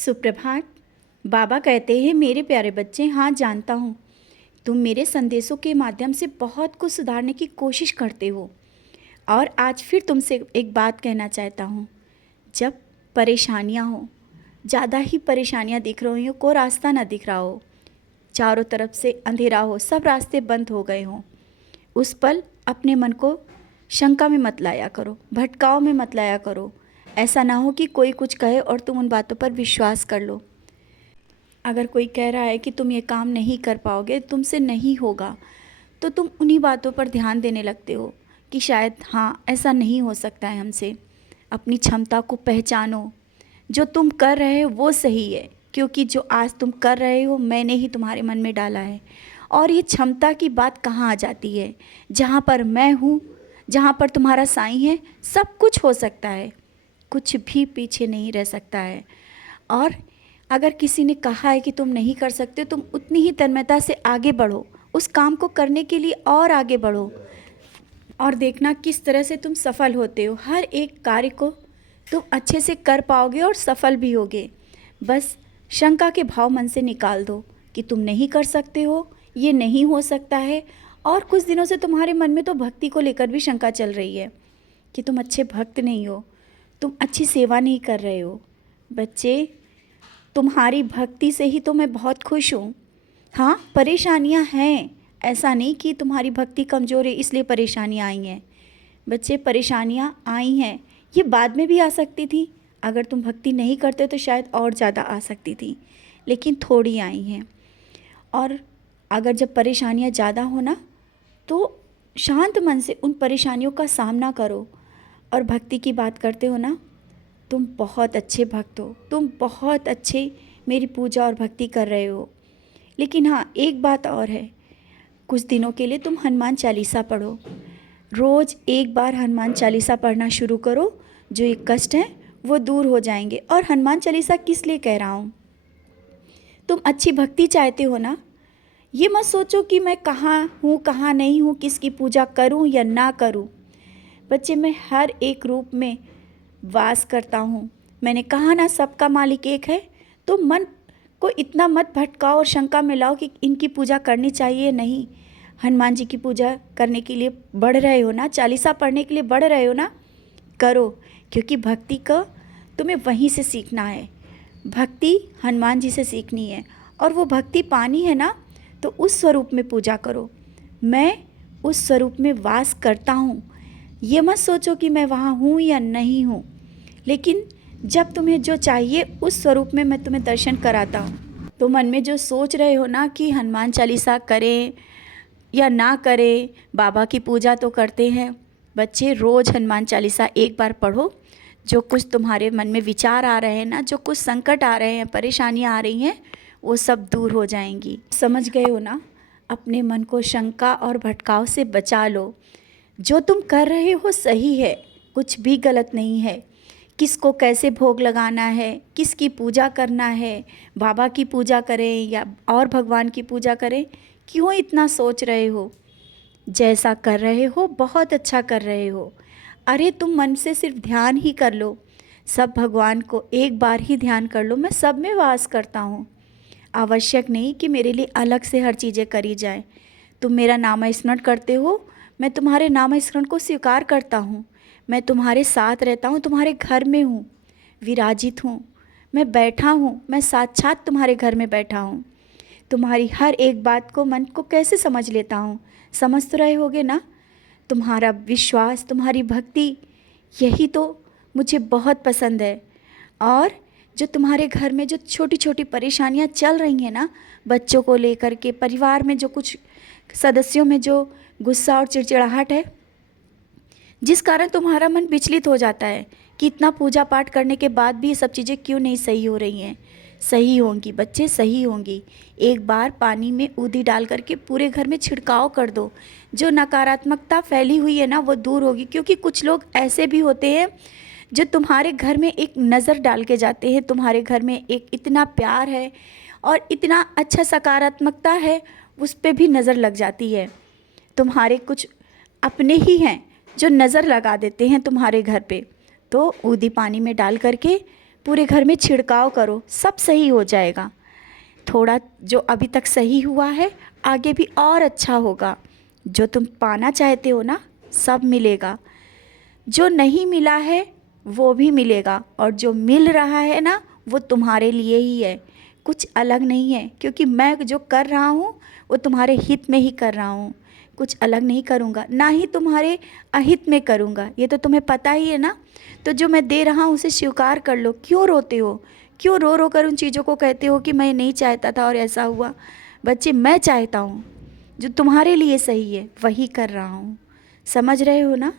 सुप्रभात। बाबा कहते हैं, मेरे प्यारे बच्चे, हाँ जानता हूँ तुम मेरे संदेशों के माध्यम से बहुत कुछ सुधारने की कोशिश करते हो। और आज फिर तुमसे एक बात कहना चाहता हूँ। जब परेशानियाँ हो, ज़्यादा ही परेशानियाँ दिख रही हो, कोई रास्ता ना दिख रहा हो, चारों तरफ से अंधेरा हो, सब रास्ते बंद हो गए हों, उस पल अपने मन को शंका में मत लाया करो, भटकाव में मत लाया करो। ऐसा ना हो कि कोई कुछ कहे और तुम उन बातों पर विश्वास कर लो। अगर कोई कह रहा है कि तुम ये काम नहीं कर पाओगे, तुमसे नहीं होगा, तो तुम उन्हीं बातों पर ध्यान देने लगते हो कि शायद हाँ ऐसा नहीं हो सकता है हमसे। अपनी क्षमता को पहचानो। जो तुम कर रहे हो वो सही है, क्योंकि जो आज तुम कर रहे हो मैंने ही तुम्हारे मन में डाला है। और ये क्षमता की बात कहाँ आ जाती है? जहाँ पर मैं हूँ, जहाँ पर तुम्हारा साईं है, सब कुछ हो सकता है, कुछ भी पीछे नहीं रह सकता है। और अगर किसी ने कहा है कि तुम नहीं कर सकते, तुम उतनी ही तन्मयता से आगे बढ़ो, उस काम को करने के लिए और आगे बढ़ो, और देखना किस तरह से तुम सफल होते हो। हर एक कार्य को तुम अच्छे से कर पाओगे और सफल भी होगे। बस शंका के भाव मन से निकाल दो कि तुम नहीं कर सकते हो, ये नहीं हो सकता है। और कुछ दिनों से तुम्हारे मन में तो भक्ति को लेकर भी शंका चल रही है कि तुम अच्छे भक्त नहीं हो, तुम अच्छी सेवा नहीं कर रहे हो। बच्चे, तुम्हारी भक्ति से ही तो मैं बहुत खुश हूँ। हाँ, परेशानियाँ हैं, ऐसा नहीं कि तुम्हारी भक्ति कमज़ोर है इसलिए परेशानियाँ आई हैं। बच्चे, परेशानियाँ आई हैं, ये बाद में भी आ सकती थी। अगर तुम भक्ति नहीं करते तो शायद और ज़्यादा आ सकती थी, लेकिन थोड़ी आई हैं। और अगर जब परेशानियाँ ज़्यादा हो ना, तो शांत मन से उन परेशानियों का सामना करो। और भक्ति की बात करते हो ना, तुम बहुत अच्छे भक्त हो, तुम बहुत अच्छे मेरी पूजा और भक्ति कर रहे हो। लेकिन हाँ, एक बात और है, कुछ दिनों के लिए तुम हनुमान चालीसा पढ़ो। रोज़ एक बार हनुमान चालीसा पढ़ना शुरू करो, जो ये कष्ट हैं वो दूर हो जाएंगे। और हनुमान चालीसा किस लिए कह रहा हूँ, तुम अच्छी भक्ति चाहते हो ना। ये मत सोचो कि मैं कहाँ हूँ कहाँ नहीं हूँ, किसकी पूजा करूँ या ना करूँ। बच्चे, मैं हर एक रूप में वास करता हूँ। मैंने कहा ना, सबका मालिक एक है। तो मन को इतना मत भटकाओ और शंका में लाओ कि इनकी पूजा करनी चाहिए नहीं। हनुमान जी की पूजा करने के लिए बढ़ रहे हो ना, चालीसा पढ़ने के लिए बढ़ रहे हो ना, करो। क्योंकि भक्ति का तुम्हें वहीं से सीखना है, भक्ति हनुमान जी से सीखनी है। और वो भक्ति पानी है ना, तो उस स्वरूप में पूजा करो। मैं उस स्वरूप में वास करता हूँ। ये मत सोचो कि मैं वहाँ हूँ या नहीं हूँ, लेकिन जब तुम्हें जो चाहिए उस स्वरूप में मैं तुम्हें दर्शन कराता हूँ। तो मन में जो सोच रहे हो ना कि हनुमान चालीसा करें या ना करें, बाबा की पूजा तो करते हैं। बच्चे, रोज़ हनुमान चालीसा एक बार पढ़ो। जो कुछ तुम्हारे मन में विचार आ रहे हैं ना, जो कुछ संकट आ रहे हैं, परेशानियाँ आ रही हैं, वो सब दूर हो जाएंगी। समझ गए हो ना? अपने मन को शंका और भटकाव से बचा लो। जो तुम कर रहे हो सही है, कुछ भी गलत नहीं है। किसको कैसे भोग लगाना है, किसकी पूजा करना है, बाबा की पूजा करें या और भगवान की पूजा करें, क्यों इतना सोच रहे हो? जैसा कर रहे हो बहुत अच्छा कर रहे हो। अरे तुम मन से सिर्फ ध्यान ही कर लो, सब भगवान को एक बार ही ध्यान कर लो। मैं सब में वास करता हूँ। आवश्यक नहीं कि मेरे लिए अलग से हर चीज़ें करी जाए। तुम मेरा नाम स्मरण करते हो, मैं तुम्हारे नाम स्मरण को स्वीकार करता हूँ। मैं तुम्हारे साथ रहता हूँ, तुम्हारे घर में हूँ, विराजित हूँ, मैं बैठा हूँ, मैं साक्षात तुम्हारे घर में बैठा हूँ। तुम्हारी हर एक बात को, मन को कैसे समझ लेता हूँ, समझ तो रहे होगे ना? तुम्हारा विश्वास, तुम्हारी भक्ति, यही तो मुझे बहुत पसंद है। और जो तुम्हारे घर में जो छोटी छोटी परेशानियाँ चल रही हैं ना, बच्चों को लेकर के, परिवार में जो कुछ सदस्यों में जो गुस्सा और चिड़चिड़ाहट है, जिस कारण तुम्हारा मन विचलित हो जाता है कि इतना पूजा पाठ करने के बाद भी ये सब चीज़ें क्यों नहीं सही हो रही हैं। सही होंगी बच्चे, सही होंगी। एक बार पानी में ऊदी डाल करके पूरे घर में छिड़काव कर दो, जो नकारात्मकता फैली हुई है ना वो दूर होगी। क्योंकि कुछ लोग ऐसे भी होते हैं जो तुम्हारे घर में एक नज़र डाल के जाते हैं। तुम्हारे घर में एक इतना प्यार है और इतना अच्छा सकारात्मकता है, उस पर भी नज़र लग जाती है। तुम्हारे कुछ अपने ही हैं जो नज़र लगा देते हैं तुम्हारे घर पे। तो ऊदी पानी में डाल करके पूरे घर में छिड़काव करो, सब सही हो जाएगा। थोड़ा जो अभी तक सही हुआ है आगे भी और अच्छा होगा। जो तुम पाना चाहते हो ना सब मिलेगा, जो नहीं मिला है वो भी मिलेगा, और जो मिल रहा है ना वो तुम्हारे लिए ही है, कुछ अलग नहीं है। क्योंकि मैं जो कर रहा हूँ वो तुम्हारे हित में ही कर रहा हूँ, कुछ अलग नहीं करूँगा, ना ही तुम्हारे अहित में करूँगा, ये तो तुम्हें पता ही है ना। तो जो मैं दे रहा हूँ उसे स्वीकार कर लो। क्यों रोते हो, क्यों रो रो कर उन चीज़ों को कहते हो कि मैं नहीं चाहता था और ऐसा हुआ। बच्चे, मैं चाहता हूँ जो तुम्हारे लिए सही है वही कर रहा हूँ, समझ रहे हो ना।